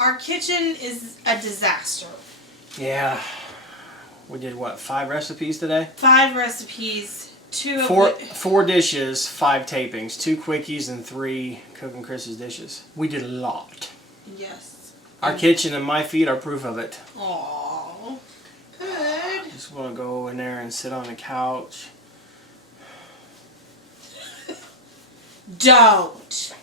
Our kitchen is a disaster. Yeah. We did what, 5 recipes today? 5 recipes, 2 of 4 dishes, 5 tapings, 2 quickies, and 3 Cooking Chris's dishes. We did a lot. Yes. Our kitchen and my feet are proof of it. Aww. Good. Just want to go in there and sit on the couch. Don't.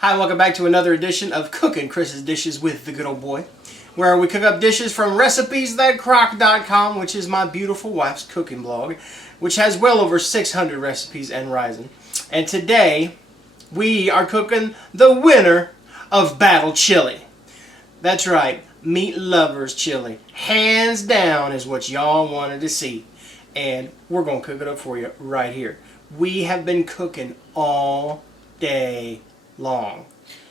Hi, welcome back to another edition of Cooking Chris's Dishes with the Good Old Boy, where we cook up dishes from recipes.crock.com, which is my beautiful wife's cooking blog, which has well over 600 recipes and rising. And today, we are cooking the winner of Battle Chili. That's right, meat lovers chili. Hands down is what y'all wanted to see. And we're going to cook it up for you right here. We have been cooking all day long.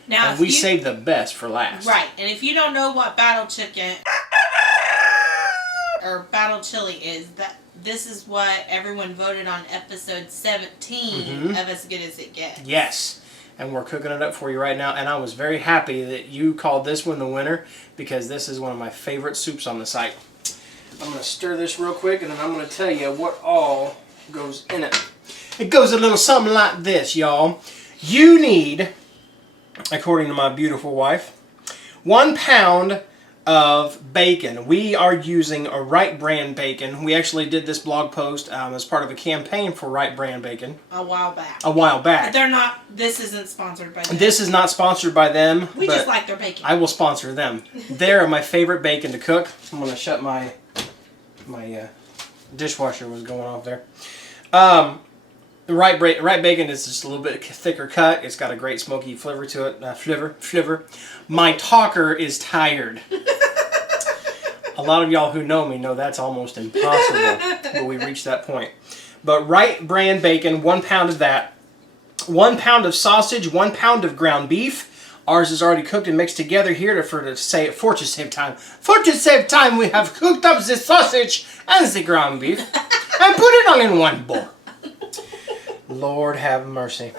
Now, and we saved the best for last. Right, and if you don't know what battle chicken or battle chili is, this is what everyone voted on episode 17 of As Good As It Gets. Yes, and we're cooking it up for you right now, and I was very happy that you called this one the winner because this is one of my favorite soups on the site. I'm going to stir this real quick, and then I'm going to tell you what all goes in it. It goes a little something like this, y'all. You need, according to my beautiful wife, 1 pound of bacon. We are using a Wright brand bacon. We actually did this blog post as part of a campaign for Wright brand bacon. A while back. But they're not, this isn't sponsored by them. This is not sponsored by them. We just like their bacon. I will sponsor them. They're my favorite bacon to cook. I'm going to shut my dishwasher was going off there. The Wright bacon is just a little bit thicker cut. It's got a great smoky flavor to it. Flavor. My talker is tired. A lot of y'all who know me know that's almost impossible, but we reached that point. But Wright brand bacon, 1 pound of that. 1 pound of sausage, 1 pound of ground beef. Ours is already cooked and mixed together here for to save time. For to save time, we have cooked up the sausage and the ground beef and put it all in one bowl. Lord have mercy.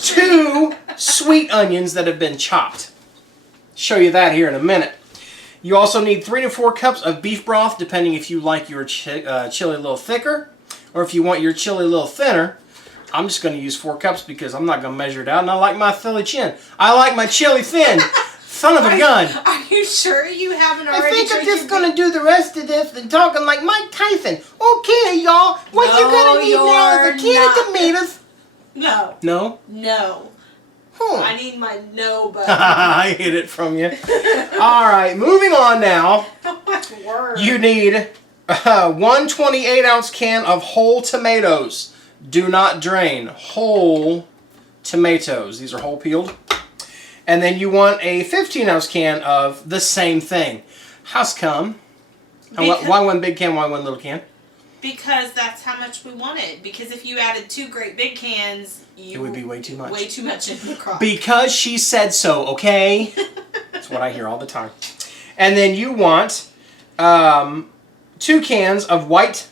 2 sweet onions that have been chopped. Show you that here in a minute. You also need 3 to 4 cups of beef broth, depending if you like your chili a little thicker or if you want your chili a little thinner. I'm just going to use 4 cups because I'm not going to measure it out, and I like my Philly chin. I like my chili thin. Son of a gun. Are you sure you haven't already? I think I'm just going to do the rest of this and talking like Mike Tyson. Okay, y'all. What you going to need now is a can of tomatoes. No. No? No. Huh. I need my no button. I hid it from you. All right, moving on now. Oh my word. You need 1 28-ounce can of whole tomatoes. Do not drain. Whole tomatoes. These are whole peeled. And then you want a 15-ounce can of the same thing. How's come? Why 1 big can, why 1 little can? Because that's how much we wanted. Because if you added 2 great big cans, it would be way too much. Way too much in the crock. Because she said so, okay? That's what I hear all the time. And then you want 2 cans of white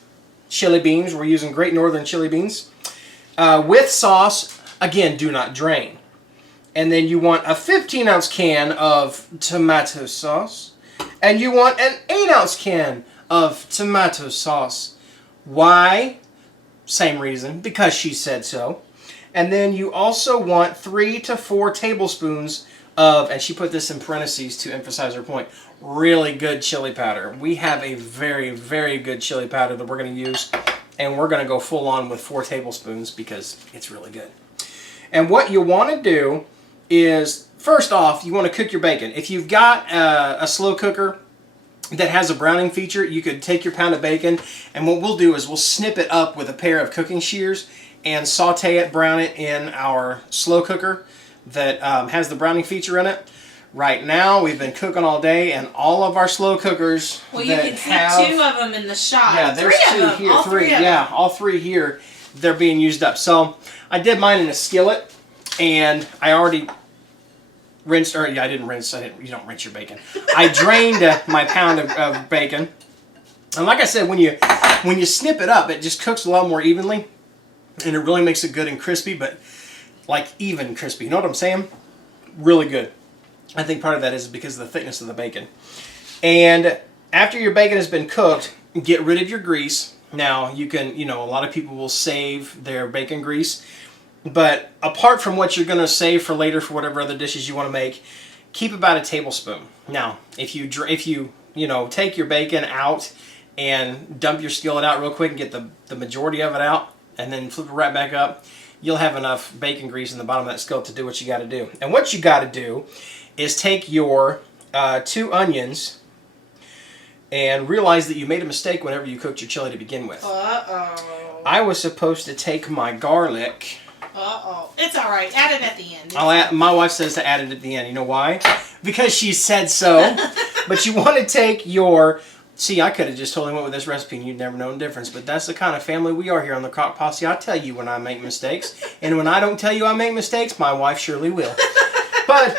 chili beans. We're using Great Northern chili beans. With sauce. Again, do not drain. And then you want a 15-ounce can of tomato sauce. And you want an 8-ounce can of tomato sauce. Why? Same reason. Because she said so. And then you also want 3 to 4 tablespoons of, and she put this in parentheses to emphasize her point, really good chili powder. We have a very, very good chili powder that we're going to use. And we're going to go full on with 4 tablespoons because it's really good. And what you want to do is, first off, you want to cook your bacon. If you've got a slow cooker that has a browning feature, you could take your pound of bacon, and what we'll do is we'll snip it up with a pair of cooking shears and saute it, brown it in our slow cooker that has the browning feature in it. Right now, we've been cooking all day, and all of our slow cookers you can see 2 of them in the shot. Yeah, there's 3 of them. here. All 3. 3 of Yeah, them. all 3 here. They're being used up. So I did mine in a skillet, and I already rinsed, I didn't rinse. You don't rinse your bacon. I drained my pound of bacon, And like I said, when you snip it up, it just cooks a lot more evenly, and it really makes it good and crispy, but like even crispy. You know what I'm saying? Really good. I think part of that is because of the thickness of the bacon. And after your bacon has been cooked, get rid of your grease. Now, you can, a lot of people will save their bacon grease, but apart from what you're going to save for later for whatever other dishes you want to make, keep about a tablespoon. Now, if you take your bacon out and dump your skillet out real quick and get the majority of it out, and then flip it right back up, you'll have enough bacon grease in the bottom of that skillet to do what you got to do. And what you got to do is take your 2 onions and realize that you made a mistake whenever you cooked your chili to begin with. Uh-oh. I was supposed to take my garlic. Uh-oh. It's all right. Add it at the end. My wife says to add it at the end. You know why? Because she said so. But you want to take your... See, I could have just totally went with this recipe and you'd never known the difference, but that's the kind of family we are here on the Crock Posse. I tell you when I make mistakes, and when I don't tell you I make mistakes, my wife surely will. But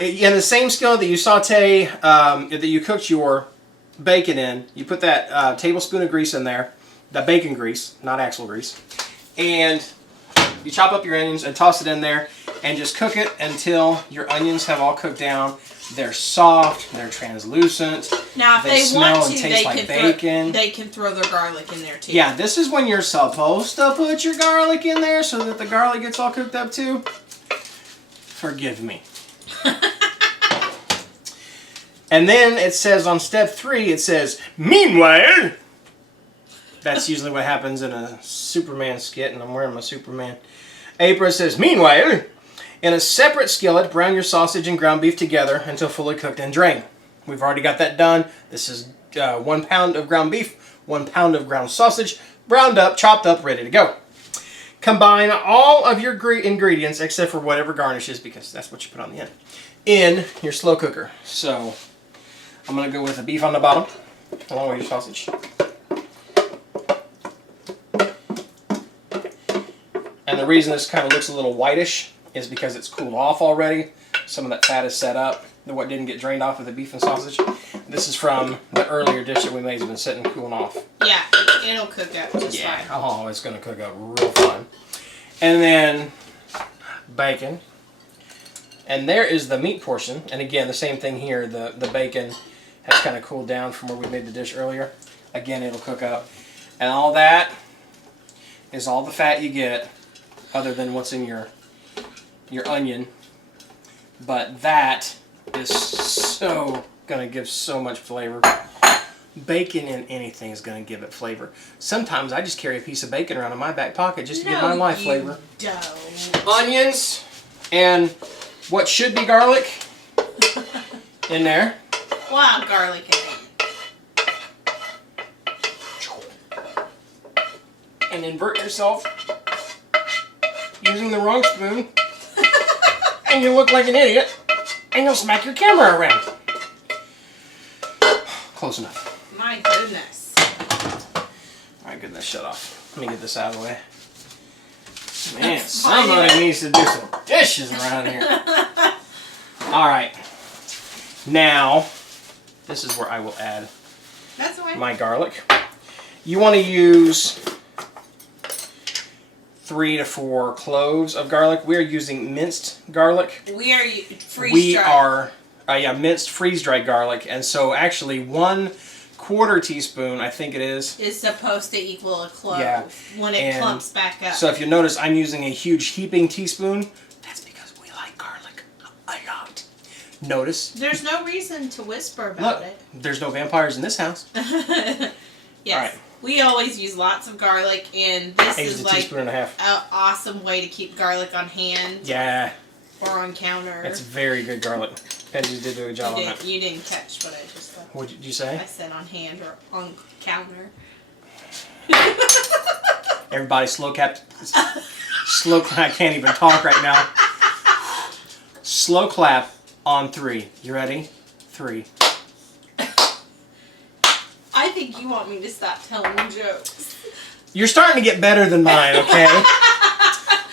in the same skillet that you saute, that you cooked your bacon in, you put that tablespoon of grease in there, the bacon grease, not axle grease, and you chop up your onions and toss it in there, and just cook it until your onions have all cooked down. They're soft, they're translucent. Now, if they smell want and to, taste like bacon. they can throw their garlic in there too. Yeah, this is when you're supposed to put your garlic in there so that the garlic gets all cooked up too. Forgive me. And then it says on step 3, it says, meanwhile. That's usually what happens in a Superman skit, and I'm wearing my Superman apron. It says, meanwhile, in a separate skillet, brown your sausage and ground beef together until fully cooked and drain. We've already got that done. This is 1 pound of ground beef, 1 pound of ground sausage, browned up, chopped up, ready to go. Combine all of your ingredients, except for whatever garnishes, because that's what you put on the end, in your slow cooker. So I'm going to go with the beef on the bottom, along with your sausage. And the reason this kind of looks a little whitish is because it's cooled off already. Some of that fat is set up. What didn't get drained off of the beef and sausage. This is from the earlier dish that we made. It's been sitting cooling off. Yeah, it'll cook up just fine. Oh, it's going to cook up real fine. And then bacon. And there is the meat portion. And again, the same thing here. The bacon has kind of cooled down from where we made the dish earlier. Again, it'll cook up. And all that is all the fat you get, other than what's in your onion. But that is so going to give so much flavor. Bacon in anything is going to give it flavor. Sometimes I just carry a piece of bacon around in my back pocket just to give my life flavor. Don't. Onions and what should be garlic in there. Wow, garlic in it. And invert yourself using the wrong spoon. And you look like an idiot. And you'll smack your camera around. Close enough. My goodness. Alright, good, that shut off. Let me get this out of the way. Man, somebody needs to do some dishes around here. Alright. Now, this is where I will add my garlic. You want to use 3 to 4 cloves of garlic. We are using minced garlic. We are minced freeze-dried garlic. And so actually 1/4 teaspoon, I think it is supposed to equal a clove when it and clumps back up. So if you notice, I'm using a huge heaping teaspoon. That's because we like garlic a lot. Notice. There's no reason to whisper about it. There's no vampires in this house. Yes. All right. We always use lots of garlic, and this is like an awesome way to keep garlic on hand. Yeah. Or on counter. It's very good garlic. Penny did do a good job on that. You didn't catch what I just said. What did you say? I said on hand or on counter. Everybody slow clap. I can't even talk right now. Slow clap on 3. You ready? 3. I think you want me to stop telling jokes. You're starting to get better than mine, okay?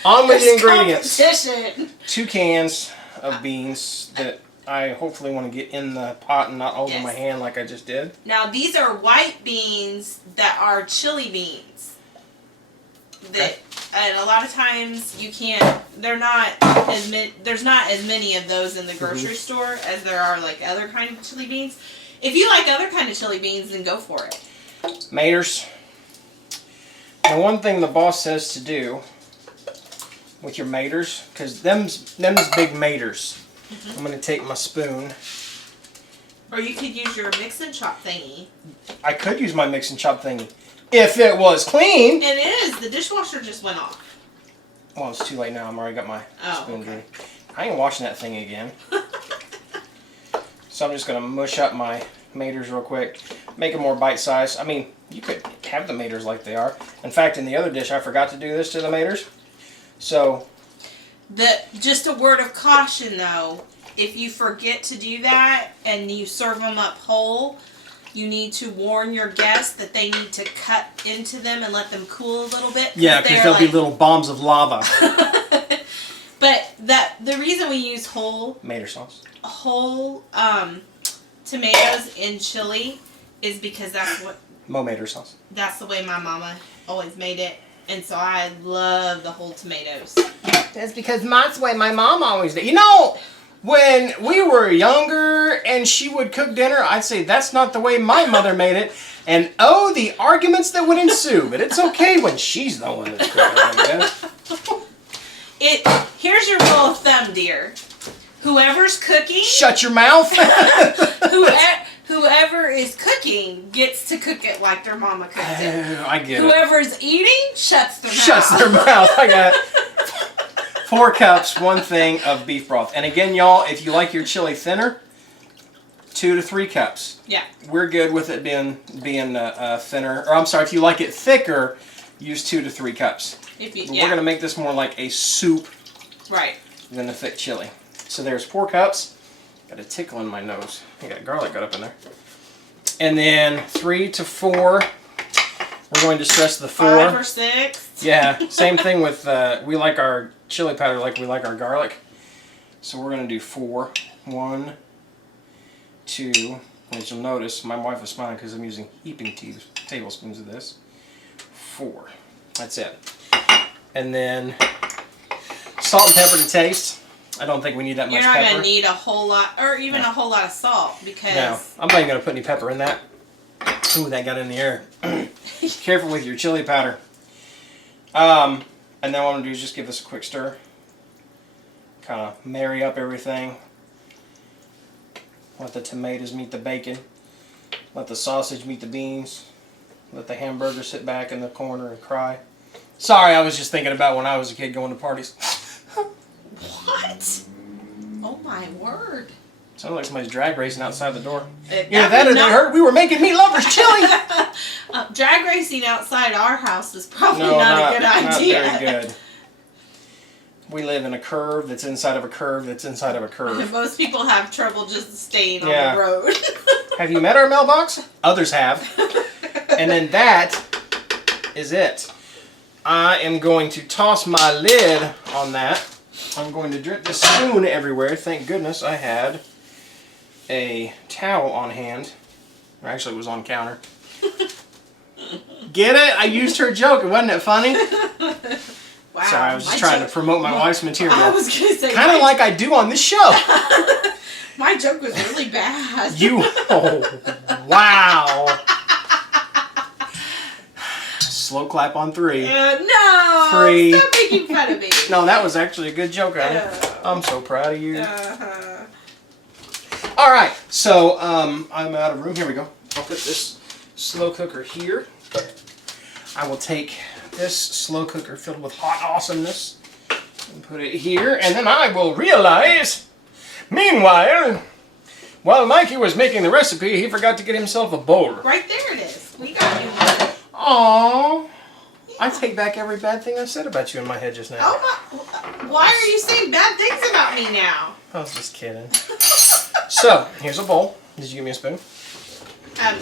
On with the ingredients. Competition. 2 cans of beans that I hopefully want to get in the pot and not over my hand like I just did. Now these are white beans that are chili beans. That and a lot of times you can't. There's not as many of those in the grocery store as there are like other kind of chili beans. If you like other kind of chili beans, then go for it. Maters. Now one thing the boss says to do with your maters, because them's big maters. I'm going to take my spoon. Or you could use your mix and chop thingy. I could use my mix and chop thingy. If it was clean. It is. The dishwasher just went off. Well, it's too late now. I've already got my spoon okay. ready. I ain't washing that thing again. So I'm just going to mush up my maters real quick. Make them more bite-sized. I mean, you could have the maters like they are. In fact, in the other dish, I forgot to do this to the maters. So... Just a word of caution, though. If you forget to do that and you serve them up whole, you need to warn your guests that they need to cut into them and let them cool a little bit. Yeah, because there'll be little bombs of lava. But the reason we use whole tomatoes in chili is because that's what Mo-mater sauce. That's the way my mama always made it, and so I love the whole tomatoes. That's because that's the way my mom always did. You know, when we were younger and she would cook dinner, I'd say that's not the way my mother made it. And oh, the arguments that would ensue. But it's okay when she's the one that's cooking, I guess. Here's your rule of thumb, dear. Whoever's cooking... Shut your mouth. Whoever is cooking gets to cook it like their mama cooked it. I get it. Whoever's eating shuts their mouth. Shuts their mouth. I got it. 4 cups, 1 thing of beef broth. And again, y'all, if you like your chili thinner, 2 to 3 cups. Yeah. We're good with it being thinner. Or I'm sorry, if you like it thicker, use 2 to 3 cups. We're going to make this more like a soup than a thick chili. So there's 4 cups. Got a tickle in my nose. I got garlic got up in there. And then 3 to 4. We're going to stress the 4. 5 or 6. Yeah, same thing with, we like our chili powder like we like our garlic. So we're going to do 4. 1, 2, as you'll notice, my wife is smiling because I'm using heaping tablespoons of this. 4. That's it. And then salt and pepper to taste. I don't think we need that much pepper. You're not going to need a whole lot, or even a whole lot of salt, because... No, I'm not even going to put any pepper in that. Ooh, that got in the air. Careful with your chili powder. And then what I'm going to do is just give this a quick stir. Kind of marry up everything. Let the tomatoes meet the bacon. Let the sausage meet the beans. Let the hamburger sit back in the corner and cry. Sorry, I was just thinking about when I was a kid going to parties. What? Oh my word. Sounded like somebody's drag racing outside the door. Yeah, that they heard we were making meat lovers chili. Drag racing outside our house is probably not a good idea. Not very good. We live in a curve that's inside of a curve that's inside of a curve. Most people have trouble just staying on the road. Have you met our mailbox? Others have. And then that is it. I am going to toss my lid on that. I'm going to drip the spoon everywhere. Thank goodness I had a towel on hand. Or actually, it was on counter. Get it? I used her joke. Wasn't it funny? Wow. Sorry, I was just trying to promote my wife's material. I was going to say... Kind of like I do on this show. My joke was really bad. Oh, wow. Slow clap on 3. No! 3. Stop making fun of me. No, that was actually a good joke, honey. I'm so proud of you. All right, so I'm out of room. Here we go. I'll put this slow cooker here. I will take this slow cooker filled with hot awesomeness and put it here, and then I will realize, meanwhile, while Mikey was making the recipe, he forgot to get himself a bowl. Right there it is. We got you one. Aww. I take back every bad thing I said about you in my head just now. Oh my, why are you saying bad things about me now? I was just kidding. So, here's a bowl. Did you give me a spoon?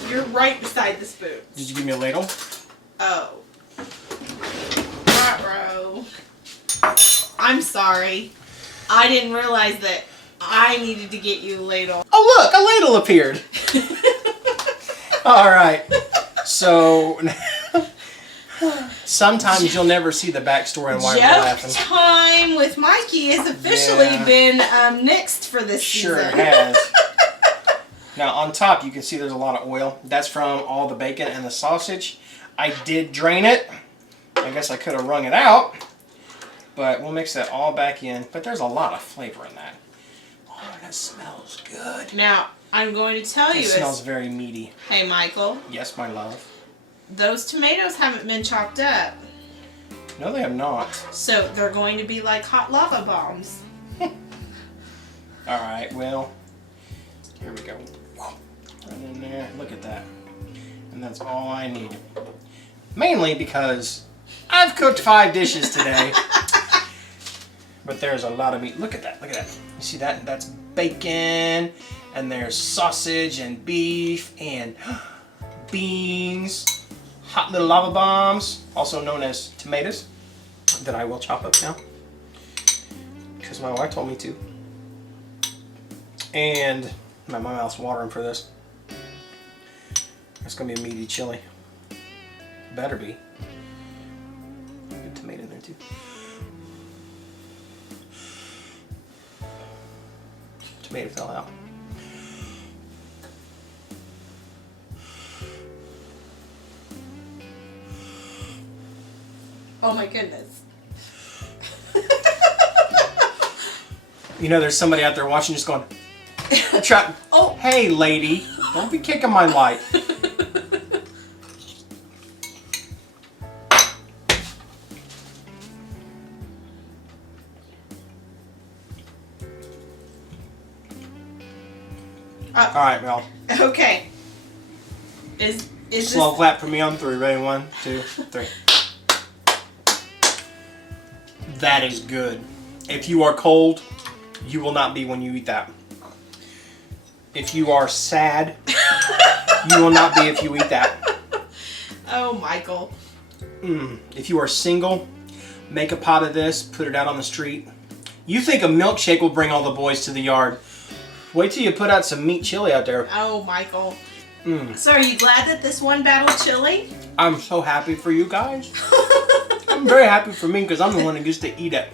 You're right beside the spoon. Did you give me a ladle? Oh. Ruh-roh. I'm sorry. I didn't realize that I needed to get you a ladle. Oh look, a ladle appeared. All right. So sometimes you'll never see the backstory on why we're Joke laughing. time with Mikey has officially been nixed for this Sure season. has. Now on top you can see there's a lot of oil. That's from all the bacon and the sausage. I did drain it. I guess I could have wrung it out. But we'll mix that all back in. But there's a lot of flavor in that. Oh, that smells good. Now, I'm going to tell you. It smells very meaty. Hey, Michael. Yes, my love. Those tomatoes haven't been chopped up. No, they have not. So, they're going to be like hot lava bombs. Alright, well, here we go. Right in there. Look at that. And that's all I need. Mainly because I've cooked 5 dishes today. But there's a lot of meat. Look at that. Look at that. You see that? That's bacon. And there's sausage and beef and beans. Hot little lava bombs, also known as tomatoes, that I will chop up now. Because my wife told me to. And my mouth's watering for this. It's going to be a meaty chili. Better be. Good tomato in there too. Tomato fell out. Oh my goodness. You know, there's somebody out there watching just going, try, Oh. Hey lady, don't be kicking my light. Alright, well. Okay. Is Slow this... clap for me on 3. Ready? 1, 2, 3. That is good. If you are cold, you will not be when you eat that. If you are sad, you will not be if you eat that. Oh, Michael. If you are single, make a pot of this, put it out on the street. You think a milkshake will bring all the boys to the yard. Wait till you put out some meat chili out there. Oh, Michael. So are you glad that this one battled chili? I'm so happy for you guys. I'm very happy for me because I'm the one that gets to eat it.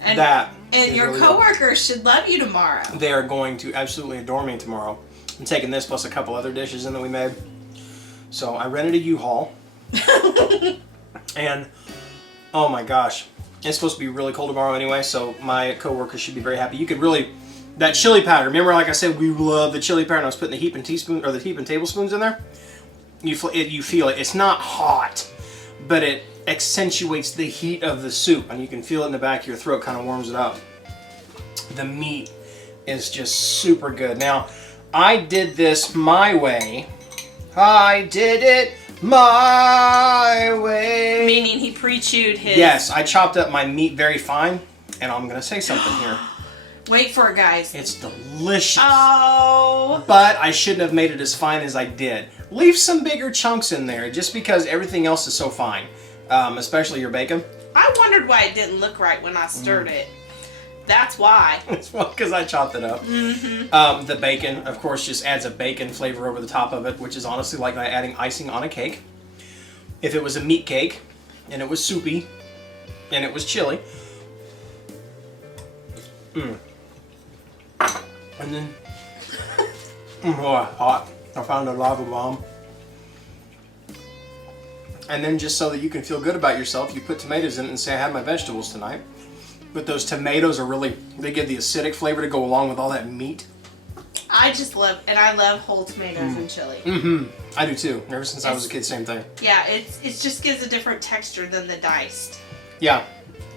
And, that and your really coworkers should love you tomorrow. They are going to absolutely adore me tomorrow. I'm taking this plus a couple other dishes in that we made. So I rented a U-Haul. And oh my gosh, it's supposed to be really cold tomorrow anyway, so my coworkers should be very happy. You could really, that chili powder, remember like I said we love the chili powder and I was putting the heap and teaspoon or the heap and tablespoons in there? You feel it. It's not hot, but it accentuates the heat of the soup and you can feel it in the back of your throat, kind of warms it up. The meat is just super good. Now, I did this my way. I did it my way. Meaning he pre-chewed his... Yes, I chopped up my meat very fine, and I'm going to say something here. Wait for it, guys. It's delicious. Oh. But I shouldn't have made it as fine as I did. Leave some bigger chunks in there, just because everything else is so fine. Especially your bacon. I wondered why it didn't look right when I stirred it. That's why. It's well because I chopped it up. The bacon, of course, just adds a bacon flavor over the top of it, which is honestly like adding icing on a cake. If it was a meat cake, and it was soupy, and it was chili. And then, oh, hot. I found a lava bomb. And then just so that you can feel good about yourself, you put tomatoes in it and say, I had my vegetables tonight. But those tomatoes are really, they give the acidic flavor to go along with all that meat. I just love, and I love whole tomatoes and chili. I do too. Ever since I was a kid, same thing. Yeah, it just gives a different texture than the diced. Yeah.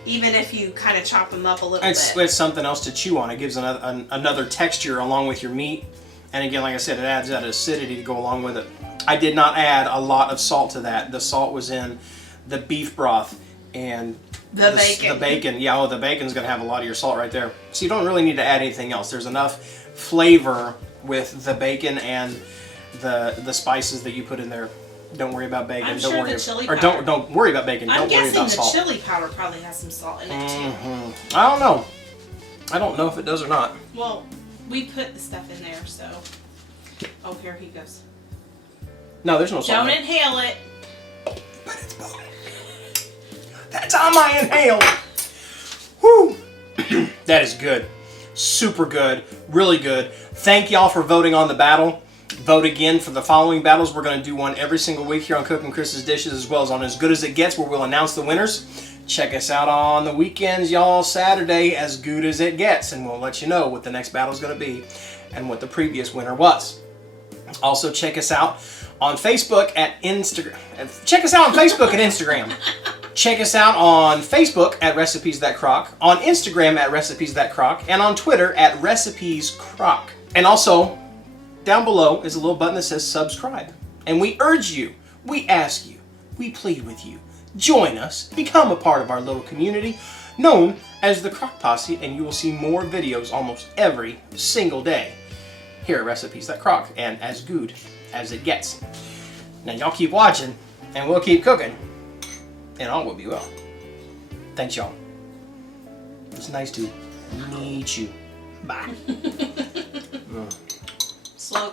Even if you kind of chop them up a little It's bit. something else to chew on. It gives another texture along with your meat. And again, like I said, it adds that acidity to go along with it. I did not add a lot of salt to that. The salt was in the beef broth and The bacon. The bacon. Yeah, oh, the bacon's going to have a lot of your salt right there. So you don't really need to add anything else. There's enough flavor with the bacon and the spices that you put in there. Don't worry about bacon. I'm don't sure worry the chili or powder. don't worry about bacon. I'm Don't worry guessing about the salt. chili powder probably has some salt in it too. I don't know. I don't know if it does or not. Well, we put the stuff in there, so. Oh, here he goes. No, there's no salt. Don't inhale it. But it's bubbling. That's on my inhale. Woo! That is good. Super good. Really good. Thank y'all for voting on the battle. Vote again for the following battles. We're going to do one every single week here on Cooking Chris's Dishes, as well as on As Good As It Gets, where we'll announce the winners. Check us out on the weekends, y'all, Saturday, As Good As It Gets, and we'll let you know what the next battle is going to be and what the previous winner was. Also, check us out on Facebook at Instagram. Check us out on Facebook and Instagram. Check us out on Facebook at Recipes That Crock, on Instagram at Recipes That Crock, and on Twitter at Recipes Crock. And also, down below is a little button that says subscribe. And we urge you, we ask you, we plead with you, join us, become a part of our little community known as the Crock Posse, and you will see more videos almost every single day here at Recipes That Crock and As Good As It Gets. Now y'all keep watching and we'll keep cooking and all will be well. Thanks y'all. It's nice to meet you. Bye. Slow